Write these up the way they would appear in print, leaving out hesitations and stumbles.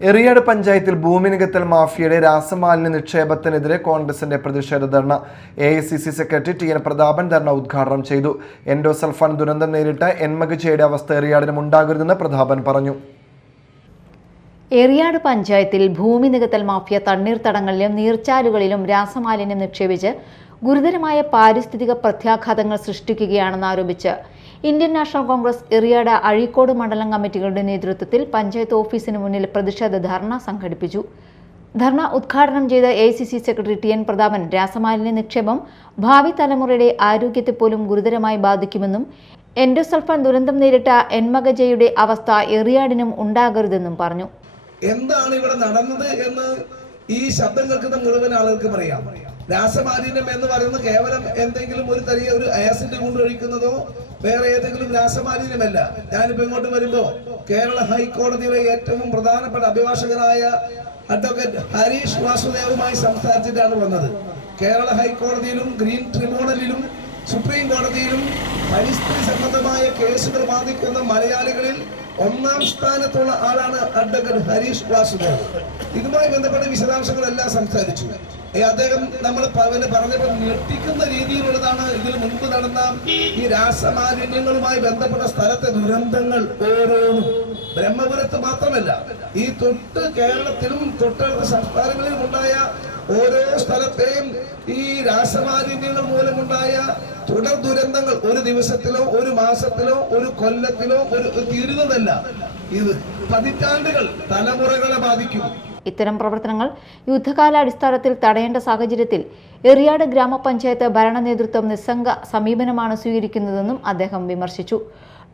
എറിയാട് പഞ്ചായത്തിൽ ഭൂമി നികത്തൽ മാഫിയയുടെ രാസമാലിന്യ നിക്ഷേപത്തിനെതിരെ കോൺഗ്രസിന്റെ പ്രതിഷേധ ധർണ AICC സെക്രട്ടറി TN പ്രതാപൻ ധർണ ഉദ്ഘാടനം ചെയ്തു. എൻഡോസൾഫാൻ ദുരന്തം നേരിട്ട എൻമകജയുടെ അവസ്ഥ എറിയാടിനും ഉണ്ടാകരുതെന്ന് പ്രതാപൻ പറഞ്ഞു. എറിയാട് പഞ്ചായത്തിൽ ഭൂമി നികത്തൽ മാഫിയ തണ്ണീർത്തടങ്ങളിലും നീർച്ചാലുകളിലും രാസമാലിന്യം നിക്ഷേപിച്ച് ഗുരുതരമായ പാരിസ്ഥിതിക പ്രത്യാഘാതങ്ങൾ സൃഷ്ടിക്കുകയാണെന്ന് ആരോപിച്ച് ഇന്ത്യൻ നാഷണൽ കോൺഗ്രസ് എറിയാട് അഴീക്കോട് മണ്ഡലം കമ്മിറ്റികളുടെ നേതൃത്വത്തിൽ പഞ്ചായത്ത് ഓഫീസിന് മുന്നിൽ പ്രതിഷേധ ധർണ സംഘടിപ്പിച്ചു. ധർണ ഉദ്ഘാടനം ചെയ്ത AICC സെക്രട്ടറി TN പ്രതാപൻ രാസമാലിന്യ നിക്ഷേപം ഭാവി തലമുറയുടെ ആരോഗ്യത്തെ പോലും ഗുരുതരമായി ബാധിക്കുമെന്നും എൻഡോസൾഫാൻ ദുരന്തം നേരിട്ട എൻമകജയുടെ അവസ്ഥ എറിയാടിനും ഉണ്ടാകരുതെന്നും പറഞ്ഞു. എന്താണ് ഇവിടെ നടന്നത് എന്ന് ഈ ശബ്ദം കേൾക്കുന്ന മുഴുവൻ ആളുകൾക്ക് പറയാം. രാസമാലിന്യം എന്ന് പറയുന്നത് കേവലം എന്തെങ്കിലും ഒരു ആസിഡ് കൊണ്ടൊഴിക്കുന്നതോ വേറെ ഏതെങ്കിലും രാസമാലിന്യമല്ല. ഞാനിപ്പോ ഇങ്ങോട്ട് വരുമ്പോ കേരള ഹൈക്കോടതിയിലെ ഏറ്റവും പ്രധാനപ്പെട്ട അഭിഭാഷകനായ അഡ്വക്കേറ്റ് ഹരീഷ് വാസുദേവുമായി സംസാരിച്ചിട്ടാണ് വന്നത്. കേരള ഹൈക്കോടതിയിലും ഗ്രീൻ ട്രിബ്യൂണലിലും സുപ്രീം കോടതിയിലും പരിസ്ഥിതി സംബന്ധമായ കേസുകൾ ബാധിക്കുന്ന മലയാളികളിൽ ഒന്നാം സ്ഥാനത്തുള്ള ആളാണ് അഡ്വക്കേറ്റ് ഹരീഷ് വാസുദേവ്. ഇതുമായി ബന്ധപ്പെട്ട വിശദാംശങ്ങളെല്ലാം സംസാരിച്ചു. അദ്ദേഹം നമ്മൾ പറഞ്ഞപ്പോൾ ഞെട്ടിക്കുന്ന രീതിയിലുള്ളതാണ് ഇതിന് മുൻപ് നടന്ന ഈ രാസമാലിന്യങ്ങളുമായി ബന്ധപ്പെട്ട സ്ഥലത്തെ ദുരന്തങ്ങൾ ഓരോന്നും. ബ്രഹ്മപുരത്ത് മാത്രമല്ല, ഈ കേരളത്തിലും തൊട്ടടുത്ത സംസ്ഥാനങ്ങളിലും ഉണ്ടായ ഓരോ സ്ഥലത്തെയും ഈ രാസമാലിന്യങ്ങൾ മൂലമുണ്ടായ തുടർ ദുരന്തങ്ങൾ ഒരു ദിവസത്തിലോ ഒരു മാസത്തിലോ ഒരു കൊല്ലത്തിലോ തീരുന്നതല്ല. ഇത് പതിറ്റാണ്ടുകൾ തലമുറകളെ ബാധിക്കും. ഇത്തരം പ്രവർത്തനങ്ങൾ യുദ്ധകാലാടിസ്ഥാനത്തിൽ തടയേണ്ട സാഹചര്യത്തിൽ എറിയാട് ഗ്രാമപഞ്ചായത്ത് ഭരണ നേതൃത്വം നിസ്സംഗ സമീപനമാണ് സ്വീകരിക്കുന്നതെന്നും അദ്ദേഹം വിമർശിച്ചു.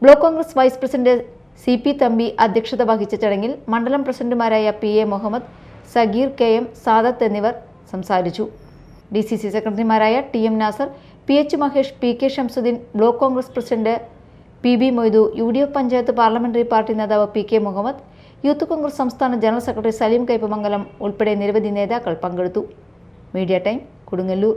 Block Congress vice president CP Thampi അധ്യക്ഷത വഹിച്ച ചടങ്ങിൽ മണ്ഡലം പ്രസിഡന്റുമാരായ PA മുഹമ്മദ്, സഗീർ, KM സാദത്ത് എന്നിവർ സംസാരിച്ചു. DCC സെക്രട്ടറിമാരായ TM Nasar, PH Mahesh, PK Shamsuddin, block Congress president PB Moidu, UDF panchayat parliamentary party നേതാവ് PK മുഹമ്മദ്, യൂത്ത് കോൺഗ്രസ് സംസ്ഥാന ജനറൽ സെക്രട്ടറി സലീം കൈപ്പമംഗലം ഉൾപ്പെടെ നിരവധി നേതാക്കൾ പങ്കെടുത്തു. Media time, Kodungallur.